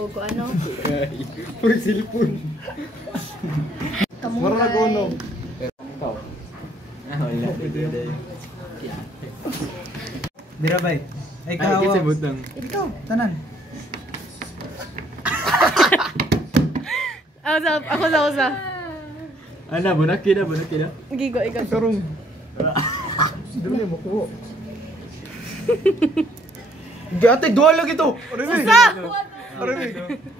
o kung ano. For cellphone. Kamungay. Marag uno. Ikaw. Wala. Dira bay. Ay Ay, kasi butang. Ikaw, tanan. Ako sa. Ana, bunaki na. Gigo, ikaw. Karong. Dili mo ko. Gate dual lagi to. Usa! Arami.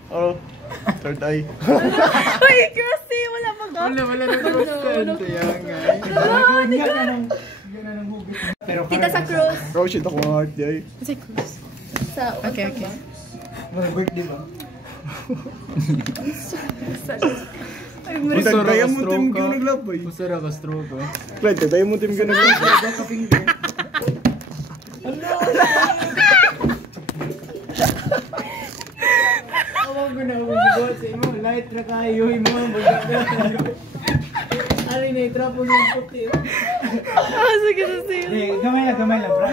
Oh. Third eye. Uy, kasi wala mag-up. Wala na constant. Pero Kita sa cruise. Oh shit, ako ang heart day. Sa cruise. Sa Okay. Mga birthday ba? Basta kaya mo team ka naglabay. Basta ka stroke. Clyde, kaya mo team ka naglabay. Awag ko na ako buhat sa imo. Light na kayo imo. Ano na itrapo ng puti. Sige. Gamay lang, bro.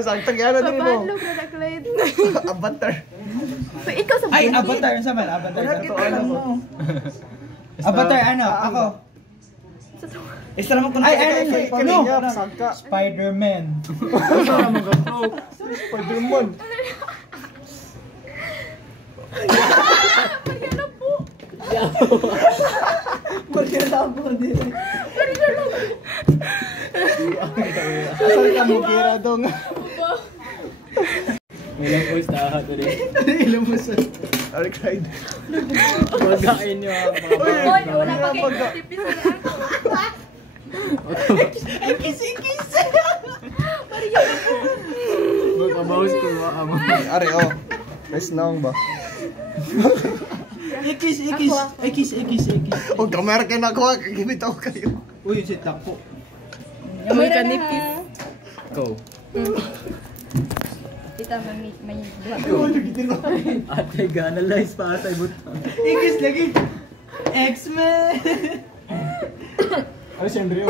Saan tagana din mo? Papadlo ka na, Clyde. Avatar. Ikaw sa Ay, bunti. Avatar, ano saman? Avatar. Ano mo? Avatar, ano? Ako. Extra mo kung Spider-Man. Spider-Man. Magkano po? Magkano po din. Asal ka mo kira dong. Ilang post na ito rin. Ilang post. Ari cried. Magain niyo ang mga Hoy, wala pa kayo tipis na ako. Ikis. Mariya po. Magkabawas ko ba ang Ari, oh. Nice naong ba? Ikis. O, kamera ka na ako. Kagimitaw kayo. Uy, si Takpo. Amoy ka nipis. Go. Kita may Ate, ga-analyze pa atay butang. Ikis lagi. X-Men. Ano si Andrea?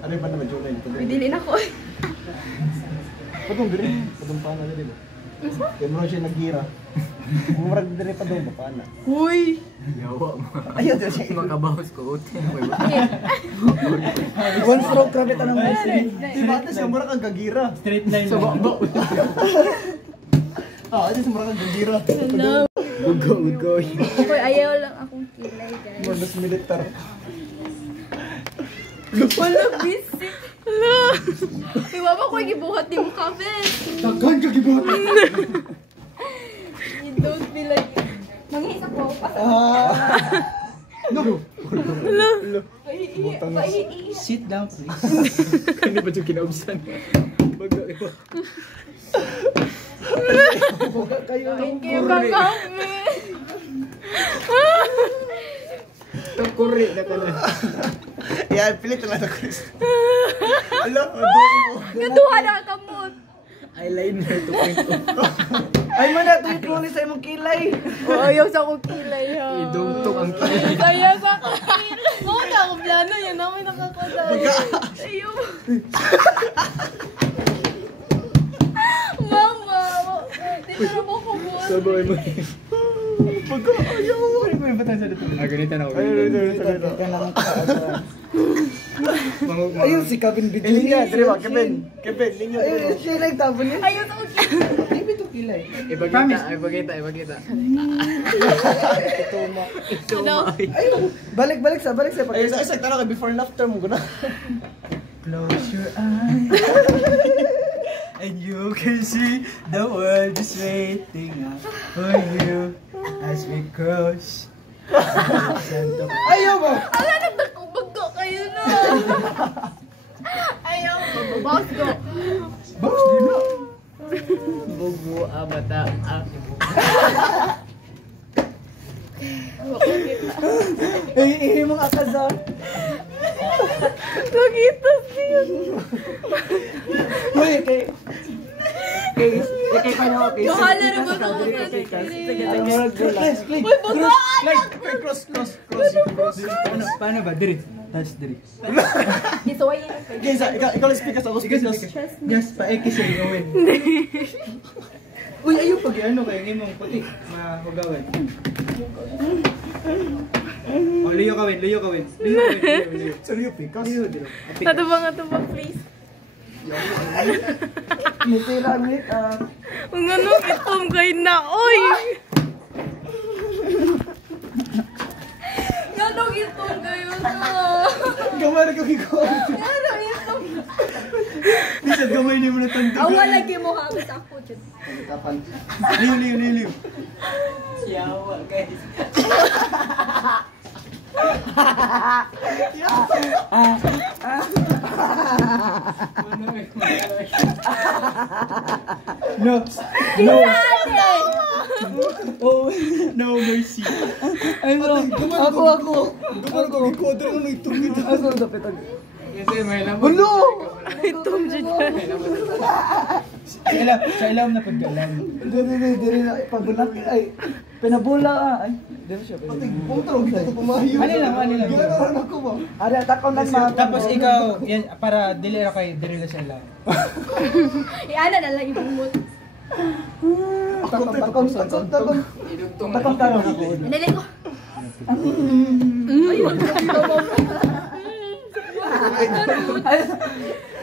Ano ba naman Julay? Bidilin ako. Patong diri. Patong paano diri ba? Kaya mo siya nag-gira. Murag diri pa daw ba paano? Uy! Yawa mo. Ayaw diri siya. Makabawas ko. One stroke grabe tanong mo. Di ba ito siya murag kang gagira? Straight line. Sa baba. Ito siya murag kang gagira. Hello! Go. Uy, ayaw lang akong kilay, guys. Mas militar. Wala, busy. Hala! Iwaba ko gibuhat ni mo kamen. Tagan ka gibuhat. You don't be like... Manghis ako. No. Hala! Sit down, please. Hindi ba siya kinaubsan? Baga iba. Thank you ka kami. Takuri na ka na. Yan, pilit na ako. Ala, adobo mo. Kaduha na kamot. Eyeliner 2.0. Ay man na, tuwit mo ni sa imong kilay. Ayaw sa akong kilay ha. Idungtok ang kilay. Ayaw sa akong kilay. Oo na akong plano. Yan namin nakakadali. Ayaw. Mama. Dito na mo ko buwan. Sabay mo. Baga, ayaw. Ano ba yung sa dito? Ganito na ako. Ayun si Kevin Bidley. Linya, dire ba? Kevin, linya. Ayun, siya nagtabon niya. Ayaw sa akong kilay. Ay, may itong kilay. Ipakita. Ito ma. Balik sa Ay, isa tanong before and after mo guna. Close your eyes and you can see the world is waiting up for you as we cross. Ayaw mo! Ala, nagdakubag kayo na. Ayaw. Boss go. Boss, di na. Bugo abata. Eh, mga akaza. Nakita siya. Uy, kay paano ako? Yohala na ba ito? Uy, Cross. Paano ba? Diri. Tas diri. Isuway yun. Ikaw lang speak ako. Yes, pa-X yung gawin. Uy, ayaw pag ano kayo ngimong puti. Mahugawan. Oh, liyo kawin. Liyo. Seryo, pikas. Liyo, dilo. Natubang, please. Nitira, Nick. Ang ano, itom kayo na, oy! Ganong itom kayo na. Gamay na kami ko. Ganong itom. Bisa gamay niyo mo na tanto. Awa lagi mo hangis ako dyan. Kapan? Liyo. Siyawa, guys. No. Oh, no mercy. Ako. Ikoder mo ito. Ako, dapat. Kasi may lamang. Hello! Itom dyan. Sa ilaw na pagkalam. Dili na ipabunak. Ay, pinabula. Ay, dili siya. Puto, gito pumayo. Ano lang. Ginagawa ako ba? Ari, takon lang mga. Tapos ikaw, yan, para dili ra kay dili sa ilaw. Iana na lang ibumot. Takon. Takon tarong ako. Nalay ko.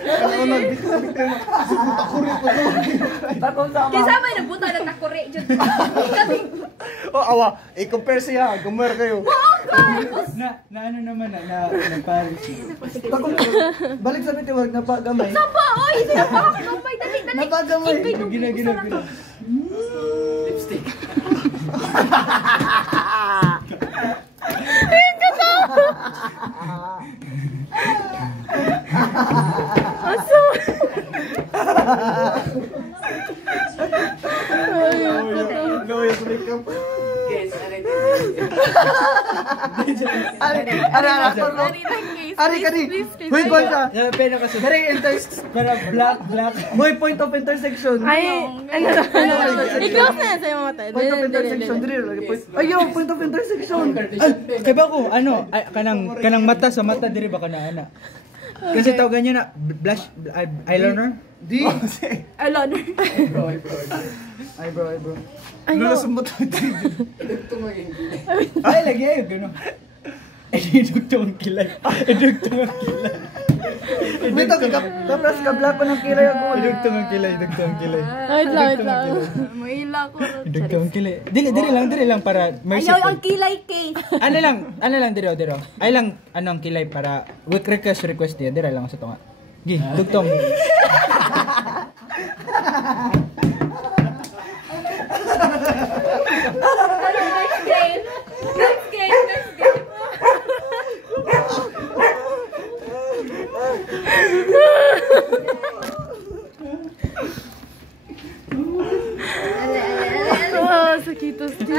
Ako nagbitay mo. Subuta ko rin pa doon. Takon sa Kaya sama na buta na takore dyan. Kami. Oh, awa. I-compare siya. Gumer kayo. Na ano naman na Paris. Takon. Balik sa bitiwag. Napagamay. Sapa, oy! Sinapa ako kamay. Dali. Napagamay. Gina. Lipstick. Aso! Gawin sa makeup. Ari kani. Hoy, konta. Pero kasi Dari interest. para black. Hoy, point of intersection. Ay, ano. I-close na yan sa'yo mga tayo. Point of intersection. Ayo, point of intersection. Kaya ba ko kanang mata sa mata diri ba kana ana? Kasi tawagan niyo na blush eyeliner. Di. Alon. Ay, bro. Ayo. Lulusumot mo Ay lagi ayo gano. Edugtong kilay. Wait, tapos kabla ko ng kilay ako. Edugtong kilay. Wait lang. Maila ko. Edugtong kilay. Dili lang para mercy. Ayaw ang kilay case. Ano lang diro. Ay lang anong kilay para request dia dira lang sa tunga. Gi, dugtong. Next game. Sakitos din.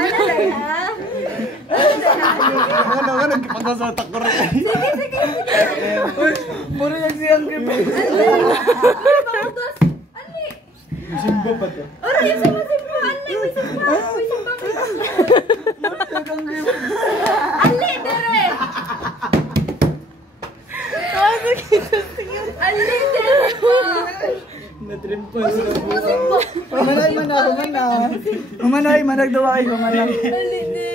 Ano, nagpagkasatak ko rin. Sige. Puro yan siyang gripe. Ali! Simbo pa to. Ora, yung simba. Ali, may simba. Ali, dere! Sakitos din. Ali, dere po! Na-trimple. Manay, managdawa kayo, manay. Ali, dere.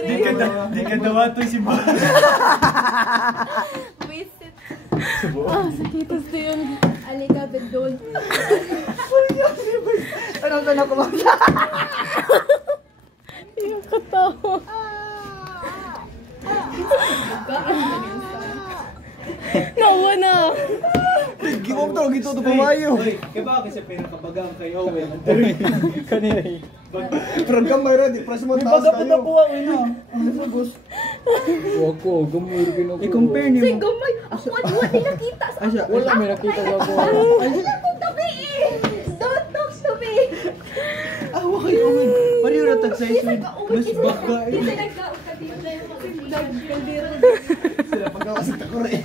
Di ka dawa to si Ba. Visit. Sakitos din. Ali ka, bedon. Ano ka na kumanda? Yung katawa. Nawa na. Giwag to, gito to pamayo. Kaya ba kasi pinakabagang kay Owen? Kanina eh. Parang kamay rin, press mo taas Baga po kayo. nakuha ko na. Ano sa boss? I-compare niyo Say, mo. gamay. Ako, di nakita. Asya, Wala, may nakita ko ako. Wala kong tabi eh. Don't talk to me. awa kayo man. Pariyo na tag-size with mas baka eh. Kasi nagkaon ka dito. Nagkaldero. Sila pagkakasag ko rin.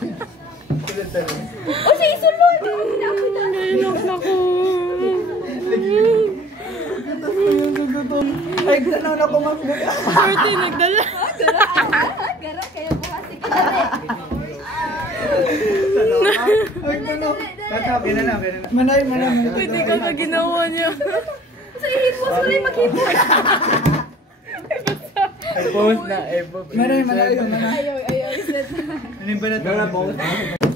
O, say, sulod. Nainak na ko. Ay, ganaw na ko mag Swerte, nagdala. Gara, kaya bukas. Sige, dali. Ay, ganaw. Tatap, yan na. Manay. Pwede ka na ginawa niya. Sa ihit mo I-post ko rin mag-keyboard. Post na, Manay, Ayaw. Iset. Ano ba na ito?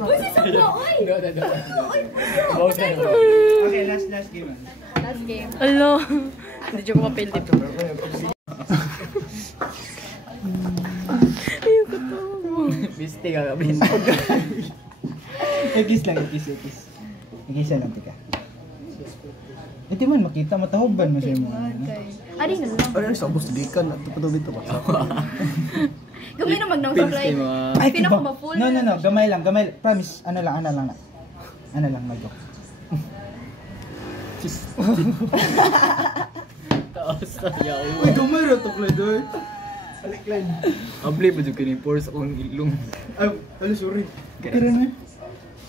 Uy, si Sambo, uy! Post na. Okay, last game. Last game. Alo. Hindi ko mapil dito. Ayoko to. Biste ka ka, biste. Ikis lang, ikis. Ikisa lang, tika. Hindi man makita, matahubban mo siya mo. Ari na lang. Ano sa ubos di ka na tupadog dito ba? Gamay na mag-subscribe. Ay, Pinaka tiba. ma-full. No, gamay lang. Promise, ano lang na. Ano lang, mag-joke. Taos na yaw. Uy, gamay ra to, Clay. Alik lang. Abli ba dyan kini-force akong ilong. Ay, sorry. Kira na.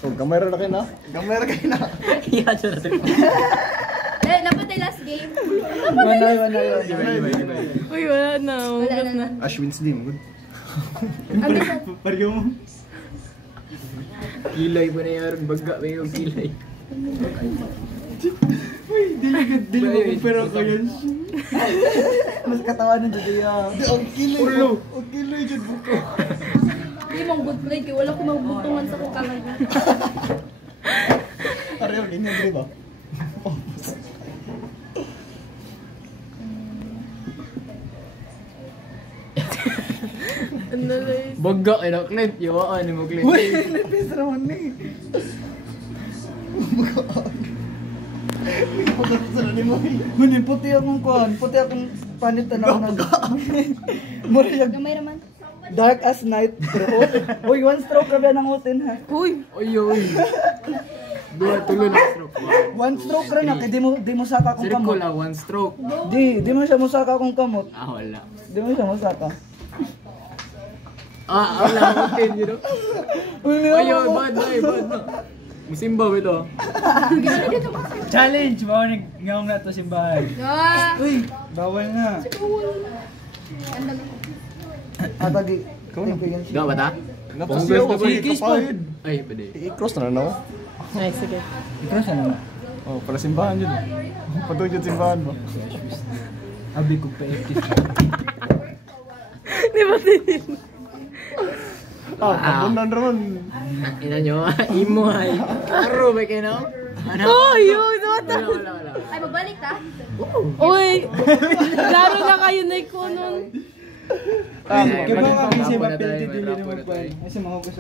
Oh, kamera na kayo na. Kamera kayo na. Iya, dyan natin. Napatay last game. Manay. Uy, wala na. Wala na. Ashwin's din, good. Pariyo mo. Kilay ba na yaron? Baga ba yung kilay? Uy, dili mo pero ko yun. Mas katawanan dyan yan. Ang kilay. Ang kilay dyan buko. Hindi mong good play. Kaya wala ko magbutungan sa kukalan. Ariyo, ganyan din ba? Ano na yun? Baga ay na Clint. Yawaan ni mo Clint. Uy, nipis naman ni. Muni, puti akong kuhan. Puti akong panitan ako ng... Muriyag Gamay naman. dark as night. Uy, one stroke ka ba ng utin ha? Uy! Oy. Dua tulo na stroke. One stroke rin na, kaya di mo saka kung Circle kamot. lang, one stroke. Di mo siya musaka kung kamot. Wala. Di mo siya musaka. Wala akong tin, you know? Uy, Ayo, bad na. Musimba ba ito? challenge! Bawal ngawang na ito si bahay. Ah! Uy, bawal nga. Atagi. Gak ba ta? Napasiyaw ko ba Kiss ito pa. pa? Ay, pwede. I-cross na no? Ay, sige. Ikaw siya naman. Oh, para simbahan yun. Patog yun simbahan mo. Abi ko pa ikis. Di ba din? Kabunan naman. Ina nyo, imo ay. Karo ba kayo na? Ano? Oh, yun! Wala. Wala. Ay, magbalik ta? Uy! Laro na kayo na ikunon. Kaya mga kasi Mag-rapo na mapilti tayo, dili mag-rapo naman na pa. tayo. Kasi mga gusto.